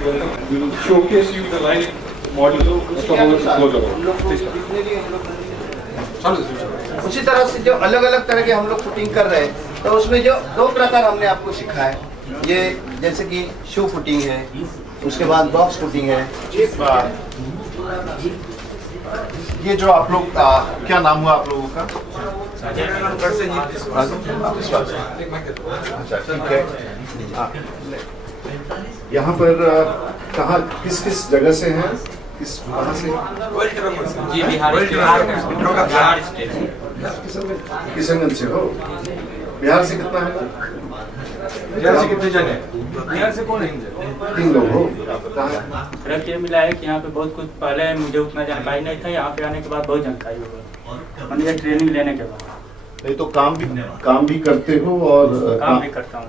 We will showcase you the live model performance goes about. उसी तरह से जो अलग अलग तरह के हम लोग फुटिंग कर रहे हैं, तो उसमें जो दो प्रकार हमने आपको सिखाया है, ये जैसे कि शू फुटिंग है, उसके बाद बॉक्स फुटिंग है। ये जो आप लोग क्या नाम हुआ आप लोगों का? अच्छा ठीक है। यहाँ पर कहाँ किस किस जगह से हैं? किस कहाँ से? जी बिहार स्टेट। किशनगंज से हो? बिहार से कितना है? बिहार से कितने जने? बिहार से कौन है? 3 लोग हो। कहाँ है? फर्क ये मिला है कि यहाँ पे बहुत कुछ पहले मुझे उतना जानकारी नहीं था, यहाँ पे आने के बाद बहुत जानकारी हो गई, मतलब ट्रेनिंग लेने के बाद। नहीं तो काम भी करते हो और काम भी करता हूँ।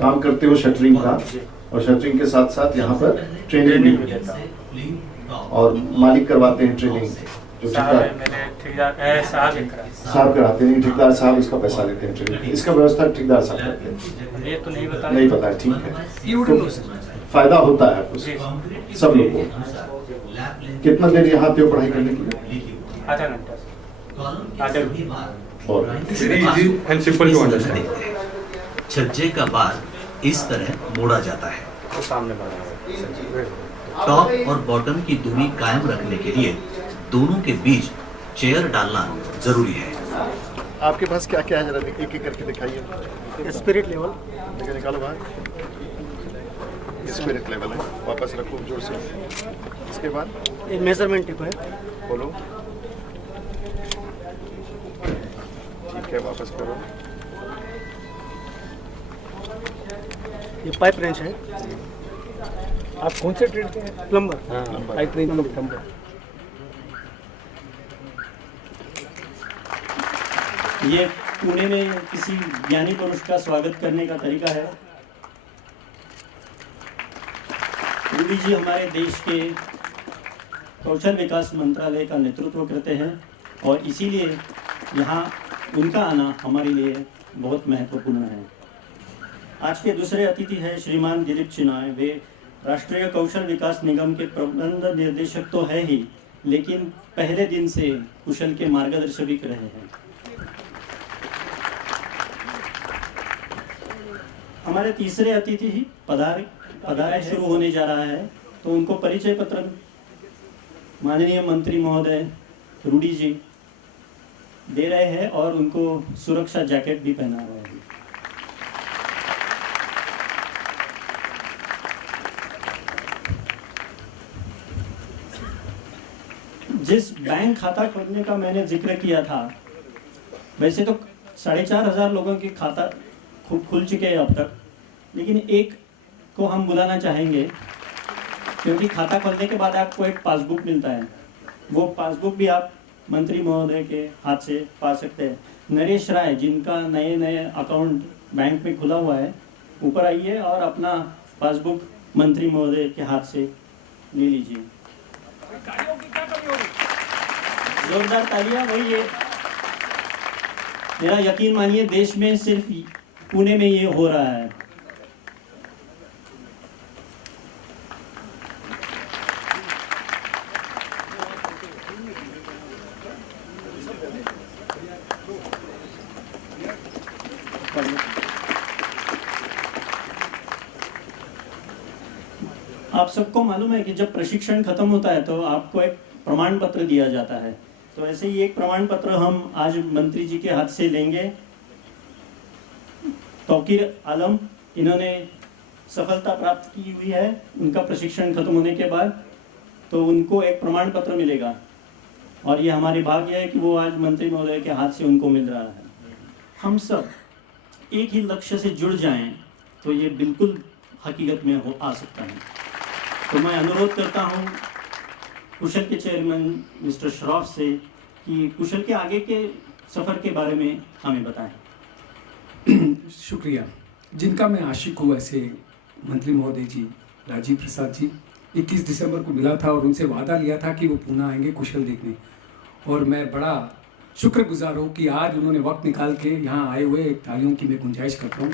काम करते हो शटरिंग का, और शटरिंग के साथ साथ यहाँ पर ट्रेनिंग भी देता हूँ। और मालिक करवाते हैं ट्रेनिंग जो साहब कराते हैं। ठेकेदार साहब इसका पैसा लेते हैं ट्रेनिंग, इसका व्यवस्था ठेकेदार साहब करते हैं। ये तो नहीं पता है, ठीक है। तो फायदा होता है आपको सब लोग को। कितना देर यहाँ आते हो पढ़ाई करने के लिए? आधा घंटा। और easy and simple to understand. छज्जे का बार इस तरह मोड़ा जाता है। तो सामने टॉप और बॉटम की दूरी कायम रखने के लिए दोनों के बीच चेयर डालना जरूरी है। आपके पास क्या क्या है, जरा एक एक करके दिखाइए। स्पिरिट लेवल निकालो बाहर। स्पिरिट लेवल है, वापस रखो जोर से। इसके बाद ये मेजरमेंट टिप है, बोलो। ठीक है, वापस करो। ये पाइप रेंच है। आप कौन से ट्रेड के हैं? प्लम्बर। Pipe wrench plumber. ये पुणे में किसी ज्ञानी पुरुष का स्वागत करने का तरीका है। रूडी जी हमारे देश के कौशल विकास मंत्रालय का नेतृत्व करते हैं और इसीलिए यहाँ उनका आना हमारे लिए बहुत महत्वपूर्ण है। आज के दूसरे अतिथि हैं श्रीमान दिलीप चिनाय। वे राष्ट्रीय कौशल विकास निगम के प्रबंध निर्देशक तो है ही, लेकिन पहले दिन से कुशल के मार्गदर्शक भी रहे हैं। हमारे तीसरे अतिथि ही पधारे शुरू होने जा रहा है, तो उनको परिचय पत्र माननीय मंत्री महोदय रूडी जी दे रहे हैं और उनको सुरक्षा जैकेट भी पहना रहे हैं। जिस बैंक खाता खोलने का मैंने जिक्र किया था, वैसे तो 4,500 लोगों के खाता खुल चुके हैं अब तक, लेकिन एक को हम बुलाना चाहेंगे क्योंकि खाता खोलने के बाद आपको एक पासबुक मिलता है। वो पासबुक भी आप मंत्री महोदय के हाथ से पा सकते हैं। नरेश राय, जिनका नए अकाउंट बैंक में खुला हुआ है, ऊपर आइए और अपना पासबुक मंत्री महोदय के हाथ से ले लीजिए। जोरदार तालियां। वही है, मेरा यकीन मानिए देश में सिर्फ पुणे में ये हो रहा है। आप सबको मालूम है कि जब प्रशिक्षण खत्म होता है तो आपको एक प्रमाण पत्र दिया जाता है। तो ऐसे ही एक प्रमाण पत्र हम आज मंत्री जी के हाथ से लेंगे। तौकीर आलम, इन्होंने सफलता प्राप्त की हुई है उनका प्रशिक्षण खत्म होने के बाद, तो उनको एक प्रमाण पत्र मिलेगा और ये हमारी भाग्य है कि वो आज मंत्री महोदय के हाथ से उनको मिल रहा है। हम सब एक ही लक्ष्य से जुड़ जाएं तो ये बिल्कुल हकीकत में आ सकता है। तो मैं अनुरोध करता हूँ कुशल के चेयरमैन मिस्टर श्रॉफ से कि कुशल के आगे के सफ़र के बारे में हमें बताएं। शुक्रिया। जिनका मैं आशिक हूँ ऐसे मंत्री महोदय जी राजीव प्रसाद जी 21 दिसंबर को मिला था और उनसे वादा लिया था कि वो पुणे आएंगे कुशल देखने, और मैं बड़ा शुक्रगुजार हूँ कि आज उन्होंने वक्त निकाल के यहाँ आए हुए। तालियों की मैं गुंजाइश करता हूँ।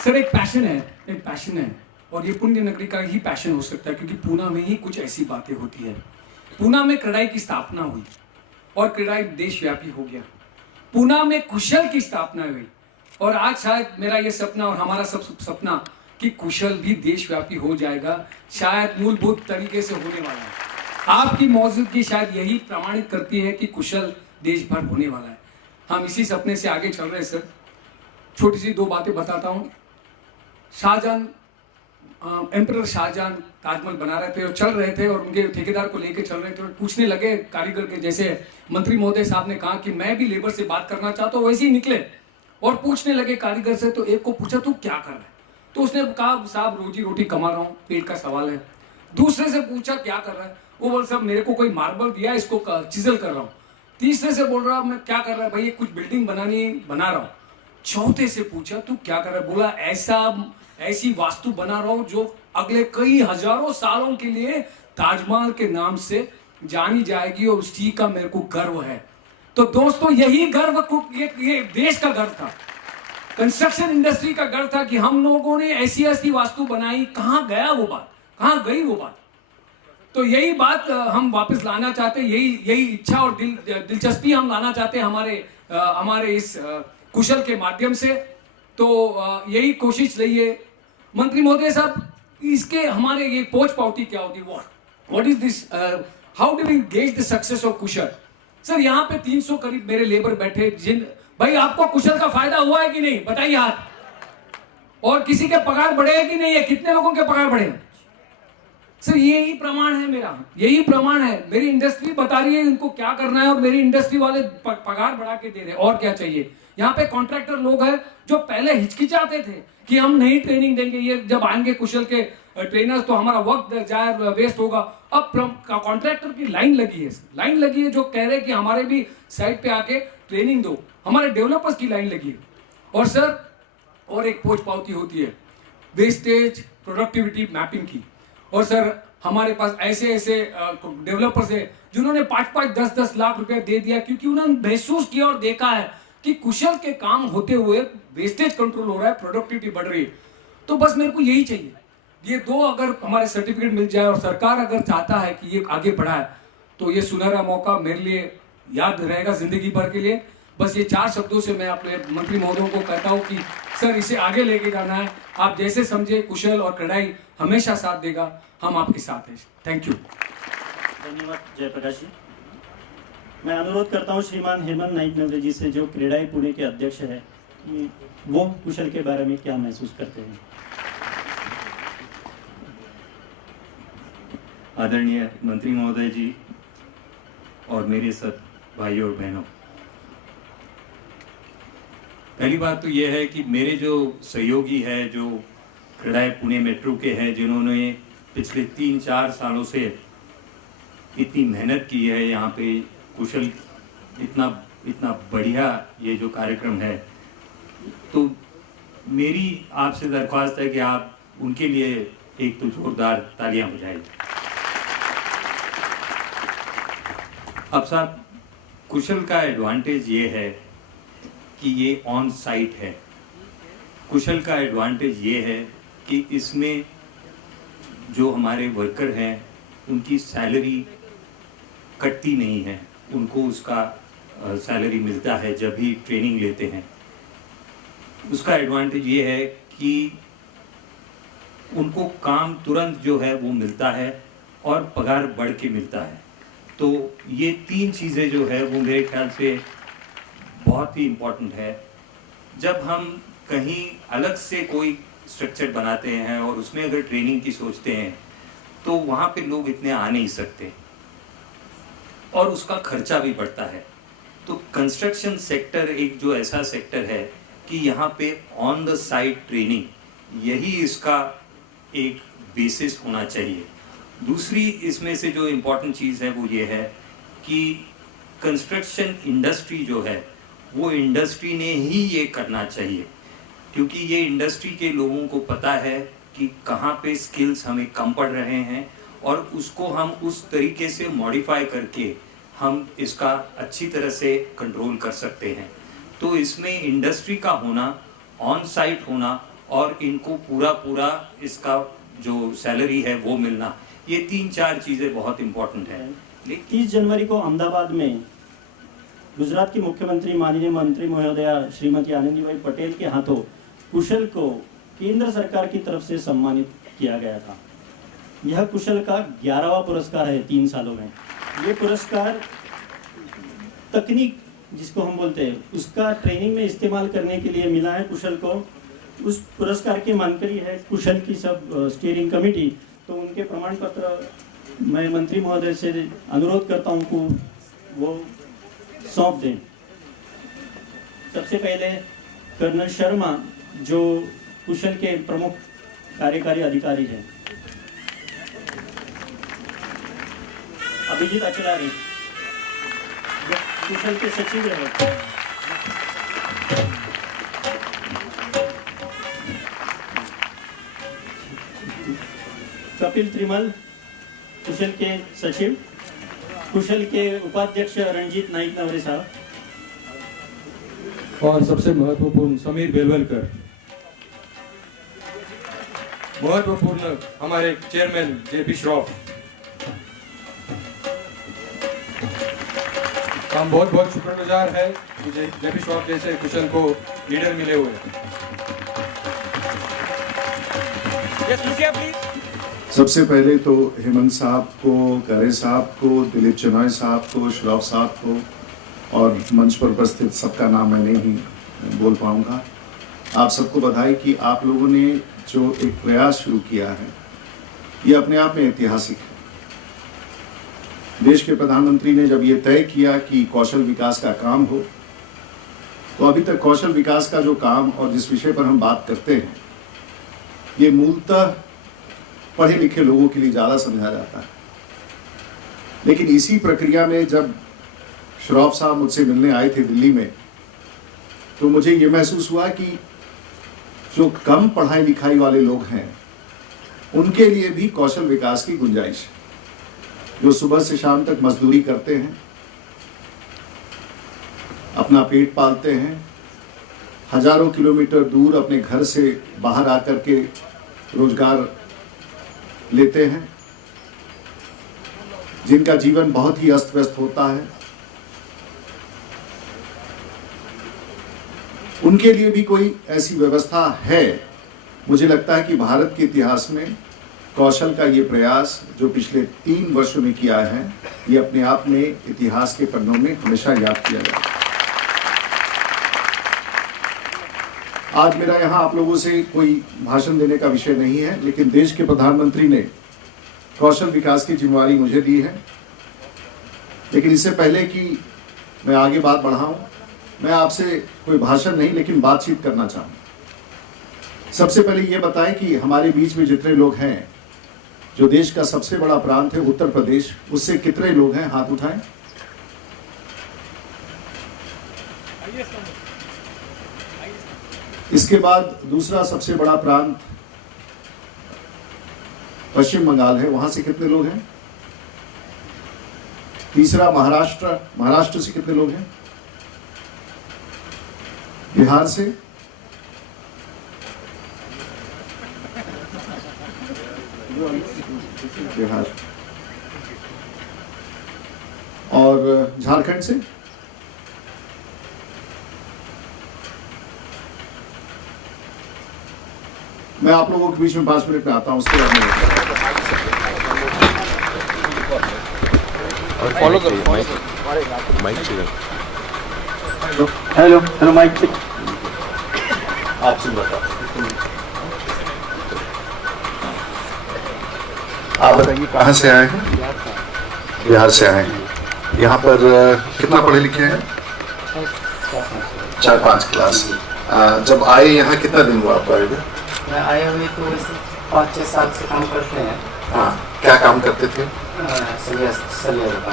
सर एक पैशन है और ये पुण्य नगरी का ही पैशन हो सकता है, क्योंकि पूना में ही कुछ ऐसी बातें होती है। पूना में क्रेडाई की स्थापना हुई और क्रेडाई देशव्यापी हो गया। पूना में कुशल की स्थापना हुई और आज शायद मेरा ये सपना और हमारा सब सपना कि कुशल भी देशव्यापी हो जाएगा, शायद मूलभूत तरीके से होने वाला है। आपकी मौजूदगी शायद यही प्रमाणित करती है कि कुशल देश भर होने वाला है। हम इसी सपने से आगे चल रहे हैं सर। छोटी सी 2 बातें बताता हूँ। शाहजहां, एम्परर शाहजहां ताजमहल बना रहे थे और चल रहे थे और उनके ठेकेदार को लेके चल रहे थे और पूछने लगे कारीगर के, जैसे मंत्री महोदय साहब ने कहा कि मैं भी लेबर से बात करना चाहता हूँ, वैसे ही निकले और पूछने लगे कारीगर से। तो एक को पूछा तू क्या कर रहा है, तो उसने कहा साहब रोजी रोटी कमा रहा हूँ, पेट का सवाल है। दूसरे से पूछा क्या कर रहा है, वो बोल साहब मेरे को कोई मार्बल दिया, इसको चिजल कर रहा हूँ। तीसरे से बोल रहा मैं क्या कर रहा है भाई, कुछ बिल्डिंग बनानी बना रहा हूँ। चौथे से पूछा तू क्या कर रहा है, बोला ऐसी वास्तु बना रहा हूं जो अगले कई हजारों सालों के लिए ताजमहल के नाम से जानी जाएगी और उस चीज का मेरे को गर्व है। तो दोस्तों यही गर्व ये देश का गर्व था, कंस्ट्रक्शन इंडस्ट्री का गर्व था कि हम लोगों ने ऐसी वास्तु बनाई। कहां गया वो बात, कहां गई वो बात? तो यही बात हम वापस लाना चाहते, यही इच्छा और दिलचस्पी हम लाना चाहते हैं हमारे इस कुशल के माध्यम से। तो यही कोशिश रही है। मंत्री महोदय साहब, इसके हमारे ये पोच पावती क्या होती है, what is this, how do we gauge the success of Kushal? Sir यहाँ पे 300 करीब मेरे लेबर बैठे, जिन भाई आपको कुशल का फायदा हुआ है कि नहीं बताइए हाथ। और किसी के पगार बढ़े हैं कि नहीं है, कितने लोगों के पगार बढ़े हैं? सर यही प्रमाण है मेरा, यही प्रमाण है। मेरी इंडस्ट्री बता रही है इनको क्या करना है और मेरी इंडस्ट्री वाले पगार बढ़ा के दे रहे हैं। और क्या चाहिए? यहाँ पे कॉन्ट्रैक्टर लोग हैं जो पहले हिचकिचाते थे कि हम नहीं ट्रेनिंग देंगे, ये जब आएंगे कुशल के ट्रेनर्स तो हमारा वक्त जाए, वेस्ट होगा। अब कॉन्ट्रैक्टर की लाइन लगी है जो कह रहे हैं कि हमारे भी साइट पे आके ट्रेनिंग दो। हमारे डेवलपर्स की लाइन लगी है। और सर और एक पोच पावती होती है वेस्टेज प्रोडक्टिविटी मैपिंग की। और सर हमारे पास ऐसे डेवलपर्स है जिन्होंने 5-5, 10-10 लाख रुपए दे दिया, क्योंकि उन्होंने महसूस किया और देखा है कि कुशल के काम होते हुए वेस्टेज कंट्रोल हो रहा है, प्रोडक्टिविटी बढ़ रही है। तो बस मेरे को यही चाहिए, ये 2 अगर हमारे सर्टिफिकेट मिल जाए और सरकार अगर चाहता है कि ये आगे बढ़ाए, तो ये सुनहरा मौका मेरे लिए याद रहेगा जिंदगी भर के लिए। बस ये 4 शब्दों से मैं अपने मंत्री महोदयों को कहता हूँ कि सर इसे आगे लेके जाना है। आप जैसे समझे, कुशल और क्रेडाई हमेशा साथ देगा, हम आपके साथ हैं। Thank you. धन्यवाद जयप्रकाश जी। मैं अनुरोध करता हूँ श्रीमान हेमंत नाइक नवरे जी से, जो क्रेडाई पुणे के अध्यक्ष है, कि वो कुशल के बारे में क्या महसूस करते हैं। आदरणीय मंत्री महोदय जी और मेरे सब भाइयों और बहनों, पहली बात तो यह है कि मेरे जो सहयोगी है, जो क्रेडाई पुणे मेट्रो के हैं, जिन्होंने पिछले 3-4 सालों से इतनी मेहनत की है यहाँ पे कुशल इतना बढ़िया ये जो कार्यक्रम है, तो मेरी आपसे दरख्वास्त है कि आप उनके लिए एक तो जोरदार तालियां बजाइए। अब साहब, कुशल का एडवांटेज ये है कि ये ऑन साइट है। कुशल का एडवांटेज ये है कि इसमें जो हमारे वर्कर हैं उनकी सैलरी कटती नहीं है, उनको उसका सैलरी मिलता है जब भी ट्रेनिंग लेते हैं। उसका एडवांटेज ये है कि उनको काम तुरंत जो है वो मिलता है और पगार बढ़ के मिलता है। तो ये 3 चीज़ें जो है वो मेरे ख्याल से बहुत ही इम्पोर्टेंट है। जब हम कहीं अलग से कोई स्ट्रक्चर बनाते हैं और उसमें अगर ट्रेनिंग की सोचते हैं तो वहाँ पे लोग इतने आ नहीं सकते और उसका खर्चा भी बढ़ता है। तो कंस्ट्रक्शन सेक्टर एक जो ऐसा सेक्टर है कि यहाँ पे ऑन द साइट ट्रेनिंग, यही इसका एक बेसिस होना चाहिए। दूसरी इसमें से जो इम्पोर्टेंट चीज़ है वो ये है कि कंस्ट्रक्शन इंडस्ट्री जो है वो इंडस्ट्री ने ही ये करना चाहिए, क्योंकि ये इंडस्ट्री के लोगों को पता है कि कहाँ पे स्किल्स हमें कम पड़ रहे हैं और उसको हम उस तरीके से मॉडिफाई करके हम इसका अच्छी तरह से कंट्रोल कर सकते हैं। तो इसमें इंडस्ट्री का होना, ऑन साइट होना और इनको पूरा इसका जो सैलरी है वो मिलना, ये 3-4 चीज़ें बहुत इम्पोर्टेंट हैं। 30 जनवरी को अहमदाबाद में गुजरात की मुख्यमंत्री माननीय मंत्री महोदया श्रीमती आनंदीबाई पटेल के हाथों कुशल को केंद्र सरकार की तरफ से सम्मानित किया गया था। यह कुशल का 11वां पुरस्कार है 3 सालों में। ये पुरस्कार तकनीक जिसको हम बोलते हैं उसका ट्रेनिंग में इस्तेमाल करने के लिए मिला है कुशल को। उस पुरस्कार के मानकरी है कुशल की सब स्टीयरिंग कमेटी। तो उनके प्रमाण पत्र मैं मंत्री महोदय से अनुरोध करता हूं कि वो सौंप दें। सबसे पहले कर्नल शर्मा जो कुशल के प्रमुख कार्यकारी अधिकारी हैं, अभिजीत अचलारी जो कुशल के सचिव रहे, कपिल त्रिमल कुशल के सचिव, कुशल के उपाध्यक्ष रंजीत नाइक नवरे साहब, और सबसे महत्वपूर्ण समीर बेलवलकर, महत्वपूर्ण हमारे चेयरमैन जेपी श्रॉफ। हम बहुत बहुत शुक्रगुजार है कि जेपी श्रॉफ जैसे कुशल को लीडर मिले हुए। सबसे पहले तो हेमंत साहब को, करे साहब को, दिलीप चेनॉय साहब को, श्रॉफ साहब को और मंच पर उपस्थित सबका नाम मैं नहीं बोल पाऊंगा। आप सबको बधाई कि आप लोगों ने जो एक प्रयास शुरू किया है ये अपने आप में ऐतिहासिक है। देश के प्रधानमंत्री ने जब ये तय किया कि कौशल विकास का काम हो, तो अभी तक कौशल विकास का जो काम और जिस विषय पर हम बात करते हैं ये मूलतः पढ़े लिखे लोगों के लिए ज़्यादा समझा जाता है। लेकिन इसी प्रक्रिया में जब श्रॉफ साहब मुझसे मिलने आए थे दिल्ली में, तो मुझे ये महसूस हुआ कि जो कम पढ़ाई लिखाई वाले लोग हैं उनके लिए भी कौशल विकास की गुंजाइश है। जो सुबह से शाम तक मजदूरी करते हैं, अपना पेट पालते हैं, हजारों किलोमीटर दूर अपने घर से बाहर आकर के रोजगार लेते हैं, जिनका जीवन बहुत ही अस्त व्यस्त होता है, उनके लिए भी कोई ऐसी व्यवस्था है। मुझे लगता है कि भारत के इतिहास में कौशल का ये प्रयास जो पिछले 3 वर्षों में किया है, ये अपने आप में इतिहास के पन्नों में हमेशा याद किया जाएगा। आज मेरा यहाँ आप लोगों से कोई भाषण देने का विषय नहीं है, लेकिन देश के प्रधानमंत्री ने कौशल विकास की जिम्मेवारी मुझे दी है। लेकिन इससे पहले कि मैं आगे बात बढ़ाऊं, मैं आपसे कोई भाषण नहीं लेकिन बातचीत करना चाहूँ। सबसे पहले ये बताएं कि हमारे बीच में जितने लोग हैं, जो देश का सबसे बड़ा प्रांत है उत्तर प्रदेश, उससे कितने लोग हैं, हाथ उठाएं। इसके बाद दूसरा सबसे बड़ा प्रांत पश्चिम बंगाल है, वहां से कितने लोग हैं। तीसरा महाराष्ट्र, महाराष्ट्र से कितने लोग हैं। बिहार से, बिहार और झारखंड से, मैं आप लोगों के बीच में 5 मिनट में आता हूं, उसके बाद फॉलो करो माइक चाहिए। Hello hello mic check. आपसे बताओ, आप बताइए कहाँ से आए हैं। बिहार से आए हैं। यहाँ पर कितना पढ़े लिखे हैं। 4-5 क्लास। जब आए यहाँ कितना दिन हुआ आपको आए हुए। मैं आए हुए तो 5-6 साल से काम करते हैं। हाँ, क्या काम करते थे।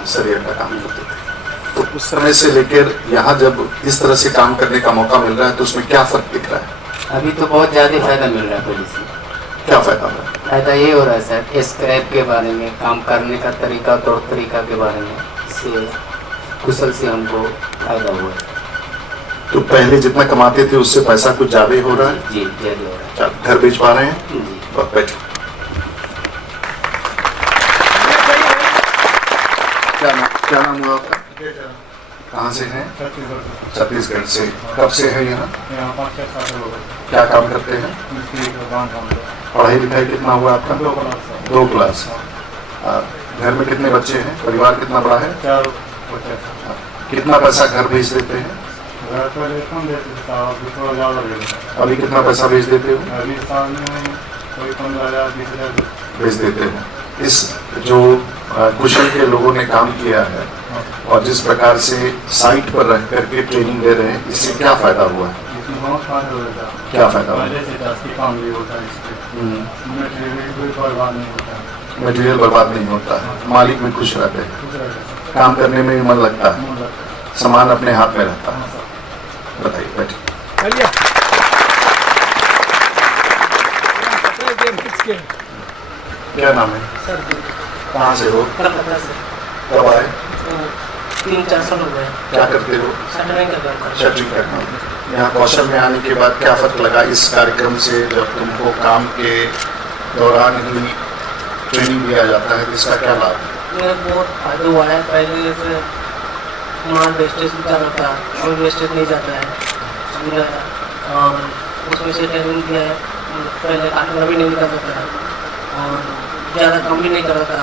सरिया का काम करते थे। तो उस समय से लेकर यहाँ जब इस तरह से काम करने का मौका मिल रहा है तो उसमें क्या फर्क दिख रहा है। अभी तो बहुत ज़्यादा फायदा मिल रहा है पुलिस में। क्या फायदा हो रहा है। फायदा ये हो रहा है सर, स्क्रैप के बारे में, काम करने का तरीका, तौर तरीका के बारे में, इससे कुशल से हमको फायदा हुआ है। तो पहले जितना कमाते थे उससे पैसा कुछ ज्यादा ही हो रहा है? जी ज्यादा हो रहा है। घर बेच पा रहे हैं? जी। और बैठो। क्या नाम हुआ आपका? कहाँ से हैं? छत्तीसगढ़ से। कब से है यहाँ? क्या काम करते हैं? पढ़ाई लिखाई कितना हुआ आपका? 2 क्लास। घर में कितने बच्चे हैं? परिवार कितना बड़ा है? 4 कितना पैसा घर भेज देते हैं? अभी कितना पैसा भेज देते हो? भेज देते हो। इस जो कुशल के लोगों ने काम किया है और जिस प्रकार से साइट पर रह करके ट्रेनिंग दे रहे हैं, इससे क्या फायदा हुआ है? क्या फायदा हुआ? मटेरियल बर्बाद नहीं होता है, मालिक में खुश रहते हैं, काम करने में भी मन लगता है, सामान अपने हाथ में रहता है। बताइए, बैठिए। क्या नाम है? कहाँ से हो? कब आए? 3-4 साल हो गए। क्या करते हो? शटरिंग का काम। शटरिंग का काम। यहाँ कौशल में आने के बाद क्या फर्क लगा इस कार्यक्रम से, जब तुमको काम के दौरान ही ट्रेनिंग दिया जाता है, इसका क्या लाभ? मेरा बहुत फायदा हुआ है। पहले जैसे माल वेस्टेज जाता था, फूल वेस्टेज नहीं जाता है और उसमें से ट्रेनिंग दिया है। पहले काटना भी नहीं निकलता था और ज़्यादा काम भी नहीं कर रहा था।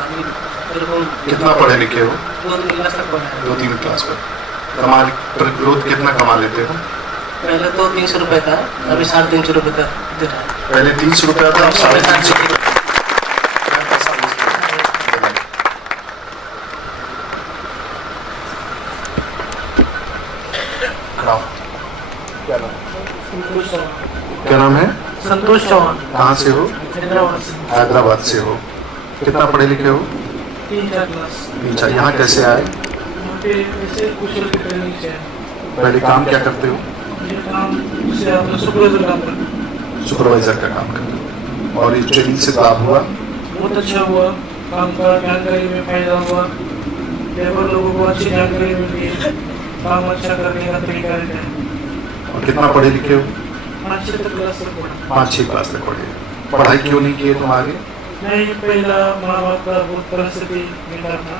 कितना पढ़े लिखे हो? 2-3 क्लास तक पढ़ा है। 2-3 क्लास पर रोज कितना कमा लेते हो? पहले तो 300 रुपये था, अभी 350 रुपये तक देता है। पहले 300 रुपया था, 350 रुपये। क्या नाम है? संतोष चौहान। कहाँ से हो? हैदराबाद से। हैदराबाद से हो। कितना पढ़े लिखे हो? 3-4 क्लास। अच्छा, यहाँ कैसे आए? यहाँ पे ऐसे कुशल की ट्रेनिंग से है। पहले काम क्या करते हो? ये काम से अपना सुपरवाइजर काम करते हैं। सुपरवाइजर का काम करते हो। और इस ट्रेनिंग से लाभ हुआ? बहुत अच्छा हुआ। काम का जानकारी में फायदा हुआ। लेबर लोगों को अच्छी जानकारी मिली है। काम अच्छा करने का तरीका रहता है। और कितना पढ़े लिखे हो? 5-6 क्लास तक पढ़ा। 5-6 क्लास तक पढ़े। पढ़ाई क्यों नहीं किए तुम आगे? नहीं, पहला माँ बाप का बहुत परिस्थिति मिला था।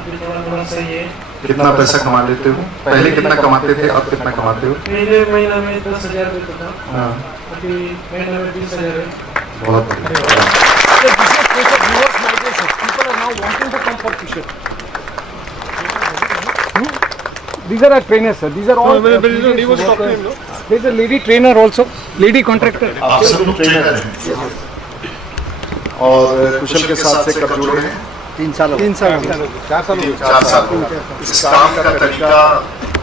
अभी थोड़ा सही है। कितना पैसा कमा लेते हो? पहले कितना कमाते थे, अब कितना कमाते हो? पहले महीना में 10,000 देता था। हाँ। अभी महीना में 20,000 है। बहुत बढ़िया। These are our trainers, sir. These are all. There's a lady trainer also, lady contractor. आप सब लोग ट्रेनर हैं और कुशल के साथ से कब जुड़े हैं? 3 साल 4 साल। इस काम का तरीका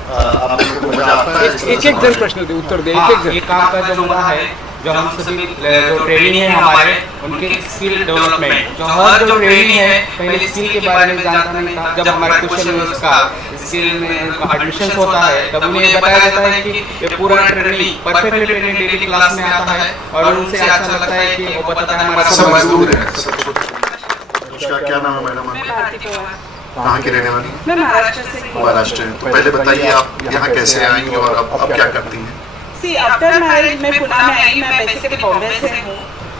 आप लोगों को मजा आता है? एक जन प्रश्न दे, उत्तर दे। एक जन। ये काम का जो मुद्दा है, जो हम सभी जो ट्रेनिंग है हमारे, उनके स्किल डेवलपमेंट, जो हर जो ट्रेनिंग है पहले स्किल के बारे में जानता नहीं था। जब हमारे कुशल में उसका स्किल में एडमिशन होता है तब उन्हें बताया जाता है कि ये पूरा training perfectly training daily class में आता है और उनसे अच्छा लगता है कि वो बताता है हमारा सब मजदूर हैं। उसका क्या नाम है मैडम? कहाँ की रहने वाली? मैं महाराष्ट्र से। महाराष्ट्र। तो पहले बताइए आप यहाँ कैसे आई और अब क्या करती हैं? सी आफ्टर मैरिज मैं पुणे में आई। मैं बेसिकली बॉम्बे से हूँ।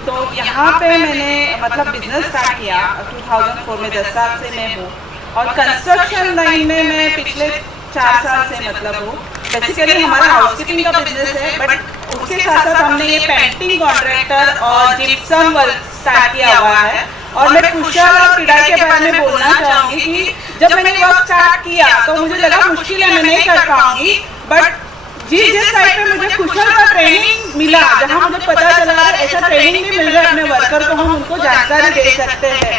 तो यहाँ पे मैंने मतलब बिजनेस स्टार्ट किया 2004 में। 10 साल से मैं हूँ और कंस्ट्रक्शन लाइन में मैं पिछले 4 साल से मतलब हूँ। बेसिकली हमारा हाउसकीपिंग का बिजनेस है, बट उसके साथ साथ हमने ये पेंटिंग कॉन्ट्रैक्टर और जिप्सम वर्क स्टार्ट किया हुआ है। और मैं कुशल और पिड़ाई के बारे में बोलना चाहूँगी कि जब मैंने वर्क स्टार्ट किया तो मुझे लगा मुश्किल है, मैं नहीं कर पाऊँगी। बट जिस साइड पे मुझे कुशल का ट्रेनिंग मिला, जहाँ मुझे पता चला ऐसा ट्रेनिंग भी मिल रहा है अपने वर्कर को, हम उनको जानकारी दे सकते हैं।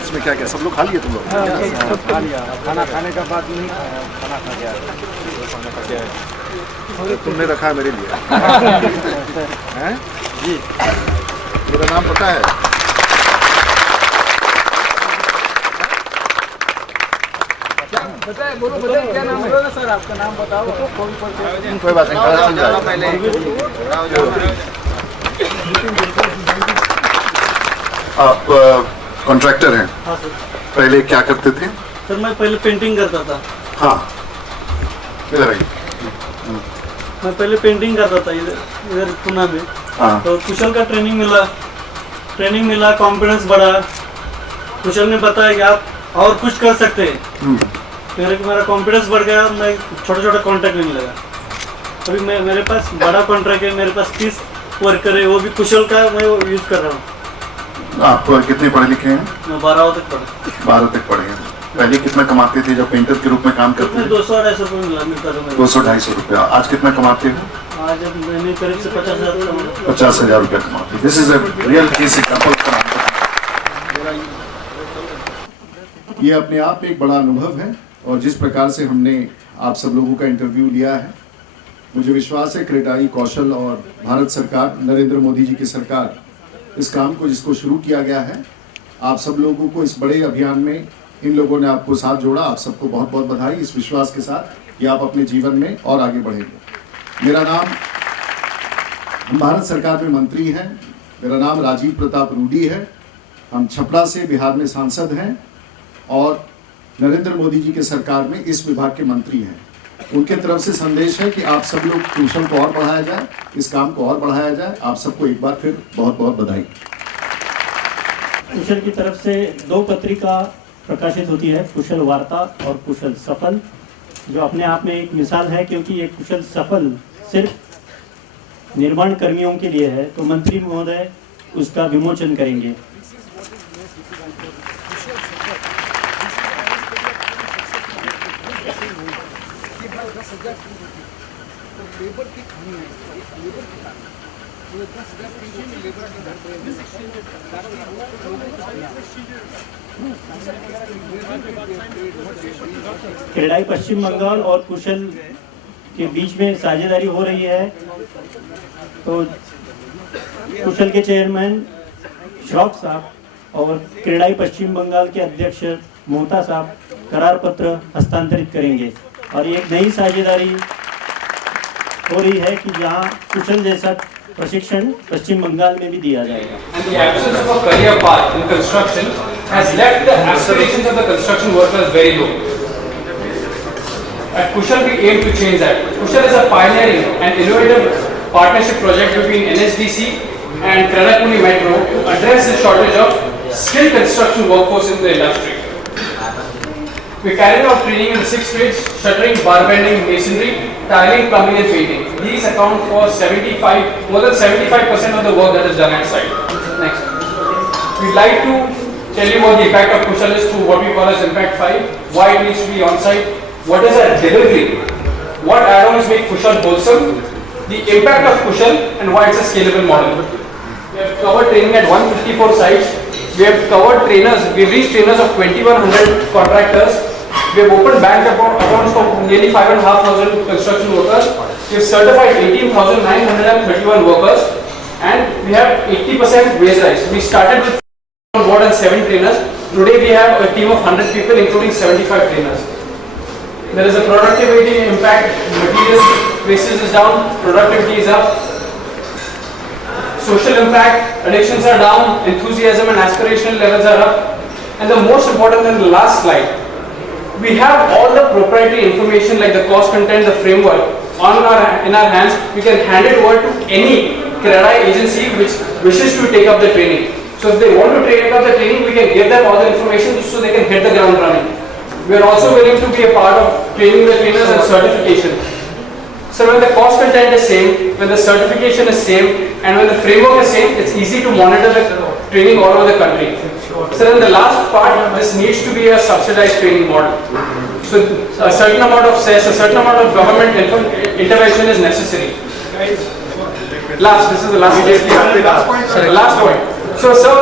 इसमें क्या क्या सब लोग खा लिए तुम लोग? खा लिया। खाना खाने का बाद नहीं खाया, खाना खा गया। तुमने रखा है मेरे लिए। हैं? जी। मेरा नाम पता है? बताओ क्या नाम है सर, आपका नाम बताओ। कोई बात नहीं, खड़ा समझाओ पहले। आप कॉन्ट्रैक्टर हैं? हाँ सर। पहले क्या करते थे? सर मैं पहले पेंटिंग करता था। हाँ, इधर आइए। मैं पहले पेंटिंग करता था इधर पुणे में। हाँ। तो कुशल का ट्रेनिंग मिला, कॉन्फिडेंस बढ़ा। कुशल ने बताया कि आप और कुछ कर सकते हैं। मेरा कॉन्फिडेंस बढ़ गया, मैं छोटा कॉन्ट्रैक्ट लेने लगा। अभी मेरे पास बड़ा कॉन्ट्रैक्ट है, मेरे पास 30 वर्कर है, वो भी कुशल का मैं यूज़ कर रहा हूँ। आप कितने पढ़े लिखे हैं? मैं 12 तक पढ़ा। 12 तक पढ़े हैं। पहले कितना कमाते थे जब पेंटर के रूप में काम करते थे? 200-250 रुपये मिलता था। 200-250 रुपया। आज कितना कमाते हो? आज मैंने करीब से 50,000 50,000 रुपया कमाते। This is a real case example. ये अपने आप में एक बड़ा अनुभव है, और जिस प्रकार से हमने आप सब लोगों का इंटरव्यू लिया है, मुझे विश्वास है क्रेडाई, कौशल और भारत सरकार, नरेंद्र मोदी जी की सरकार, इस काम को जिसको शुरू किया गया है, आप सब लोगों को इस बड़े अभियान में इन लोगों ने आपको साथ जोड़ा। आप सबको बहुत बहुत बधाई, इस विश्वास के साथ कि आप अपने जीवन में और आगे बढ़ेंगे। मेरा नाम, भारत सरकार में मंत्री हैं, मेरा नाम राजीव प्रताप रूडी है। हम छपरा से बिहार में सांसद हैं और नरेंद्र मोदी जी के सरकार में इस विभाग के मंत्री हैं। उनके तरफ से संदेश है कि आप सब लोग कुशल को और बढ़ाया जाए, इस काम को और बढ़ाया जाए। आप सबको एक बार फिर बहुत बहुत बधाई। कुशल की तरफ से 2 पत्रिका प्रकाशित होती है, कुशल वार्ता और कुशल सफल, जो अपने आप में एक मिसाल है, क्योंकि ये कुशल सफल सिर्फ निर्माण कर्मियों के लिए है। तो मंत्री महोदय उसका विमोचन करेंगे। क्रेडाई पश्चिम बंगाल और कुशल के बीच में साझेदारी हो रही है। तो कुशल के चेयरमैन श्रॉफ साहब और क्रेडाई पश्चिम बंगाल के अध्यक्ष मोहता साहब करार पत्र हस्तांतरित करेंगे, और एक नई साझेदारी हो रही है कि जहां कुशल जैसा प्रशिक्षण पश्चिम बंगाल में भी दिया जाएगा। And the absence of a career path in construction has left the aspirations of the construction workers very low. At Kushal, we aim to change that. Kushal is a pioneering and innovative partnership project between NSDC and Kranapuni Metro to address the shortage of skilled construction workforce in the industry. We carried out training in 6 trades: shuttering, bar bending, masonry, tiling, plumbing and painting. These account for more than 75% of the work that is done at site. Next. We'd like to tell you what the impact of Kushal is through what we call as Impact 5, why it needs to be on site, what is our delivery, what add-ons make Kushal wholesome, the impact of Kushal and why it's a scalable model. We have covered training at 154 sites. We have covered trainers, we have reached trainers of 2100 contractors. We have opened bank accounts for nearly 5,500 construction workers. We have certified 18,931 workers, and we have 80% wage rise. We started with more than 7 trainers. Today we have a team of 100 people, including 75 trainers. There is a productivity impact. Material prices is down, productivity is up. Social impact, addictions are down, enthusiasm and aspirational levels are up. And the most important than the last slide, we have all the proprietary information like the cost content, the framework in our hands. We can hand it over to any Kredai agency which wishes to take up the training. So if they want to take up the training, we can give them all the information so they can hit the ground running. We are also willing to be a part of training the trainers and certification. So when the cost content is same, when the certification is same, and when the framework is same, it's easy to monitor the training all over the country. So in the last part, this needs to be a subsidized training model. So a certain amount of cess, a certain amount of government intervention is necessary. This is the last point. So sir,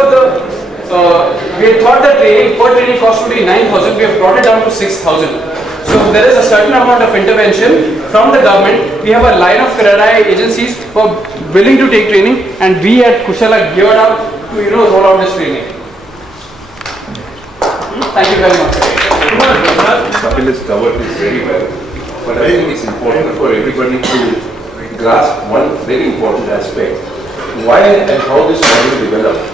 we had thought that per training cost would be 9,000. We have brought it down to 6,000. So there is a certain amount of intervention from the government. We have a line of Kredai agencies who are willing to take training, and we at Kushal are geared up to roll out this training. Thank you very much. Kapil has covered this very well. But I think it's important for everybody to grasp one very important aspect. Why and how this model developed.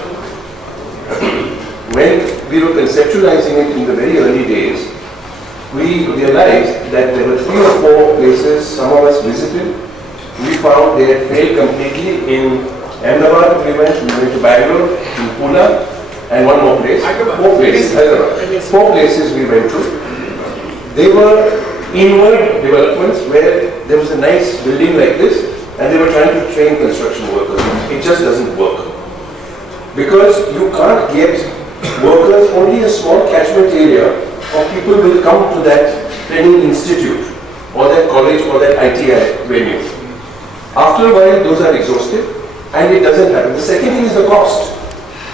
When we were conceptualizing it in the very early days, we realized that there were 3 or 4 places some of us visited. We found they had failed completely. In Ahmedabad we went to Bangalore, in Pune, and one more place. 4 places, Hyderabad. 4 places we went to. They were inward developments where there was a nice building like this and they were trying to train construction workers. It just doesn't work. Because you can't get workers, only a small catchment area of people will come to that training institute or that college or that ITI venue. After a while, those are exhausted and it doesn't happen. The second thing is the cost.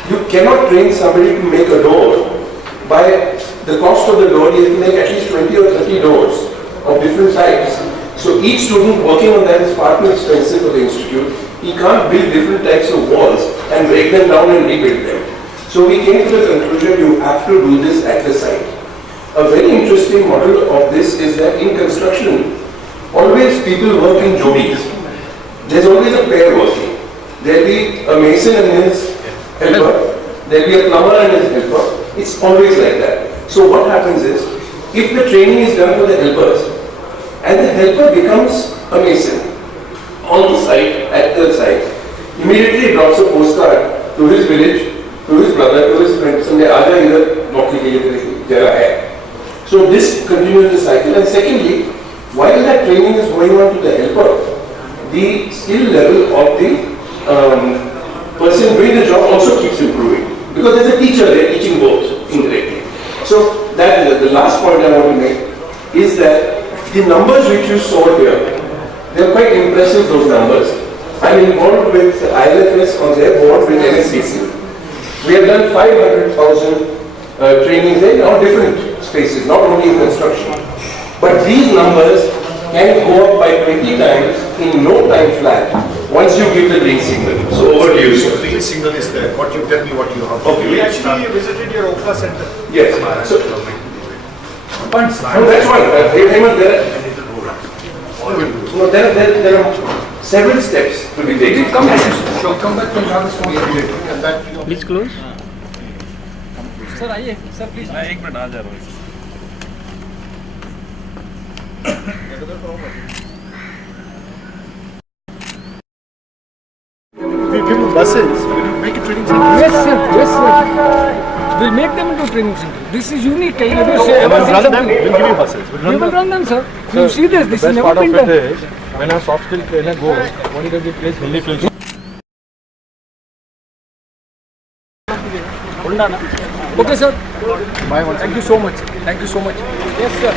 You cannot train somebody to make a door by the cost of the door. You have to make at least 20 or 30 doors of different types. So each student working on that is far too expensive for the institute. He can't build different types of walls and break them down and rebuild them. So we came to the conclusion you have to do this at the site. A very interesting model of this is that in construction, always people work in jodis. There's always a pair working. There'll be a mason and his helper. There'll be a plumber and his helper. It's always like that. So what happens is, if the training is done for the helpers, and the helper becomes a mason on the site, at the site, immediately drops a postcard to his village, to his brother, to his friends, and they are either naukri ke liye jara hai. So this continues the cycle. And secondly, while that training is going on to the helper, the skill level of the person doing the job also keeps improving. Because there's a teacher there teaching both indirectly. So that is the last point I want to make is that the numbers which you saw here, they are quite impressive, those numbers. I'm involved with ILFS on their board with NSCC. We have done 500,000 trainings in all different spaces, not only in construction. But these numbers can go up by 20 times in no time flat once you give the green signal. So over to you, sir. The green signal is there. What you tell me what you have. Okay. We actually visited your Okhla center. Yes. So, no, that's one. There are several steps to be taken. Come back to have Please close. Sir आइए sir please मैं 1 minute आ जा रहा हूँ. We give you buses. Will you make a training center? Yes sir, yes sir. We'll make them into a training center. This is unique. We'll run them. We'll give you buses. We will run them, sir. You see this? This is never been done. When a soft skill trainer goes, what is the place Hilli Films? Okay, sir. Thank you so much. Thank you so much. Yes, sir.